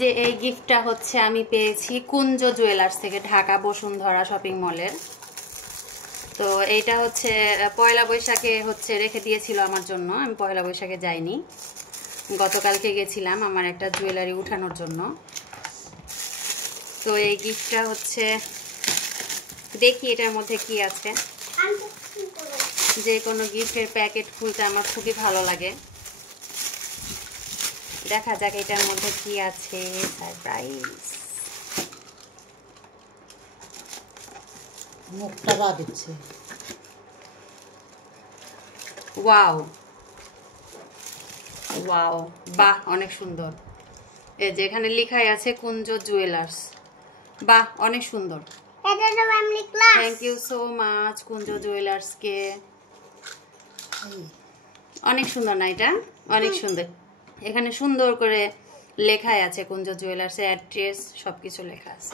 যে এই গিফটটা হচ্ছে আমি পেয়েছি কুঞ্জ জুয়েলার্স থেকে, ঢাকা বসুন্ধরা শপিং মলের। তো এইটা হচ্ছে পয়লা বৈশাখে হচ্ছে রেখে দিয়েছিল আমার জন্য, আমি পয়লা বৈশাখে যাইনি, গতকালকে গেছিলাম আমার একটা জুয়েলারি উঠানোর জন্য। তো এই গিফটটা হচ্ছে, দেখি এটার মধ্যে কি আছে। যে কোনো গিফটের প্যাকেট খুলতে আমার খুবই ভালো লাগে। দেখা যাক এটার মধ্যে কি আছে। সারপ্রাইজ। মুখটা বা দিচ্ছে। ওয়াও ওয়াও, বাহ অনেক সুন্দর। এই যে এখানে লেখাই আছে কুঞ্জ জুয়েলার্স। বাহ অনেক সুন্দর। থ্যাংক ইউ সো মাচ কুঞ্জ জুয়েলার্সকে। অনেক সুন্দর না এটা? অনেক সুন্দর। এখানে সুন্দর করে লেখাই আছে কুঞ্জ জুয়েলার্সের অ্যাড্রেস, সবকিছু লেখা আছে।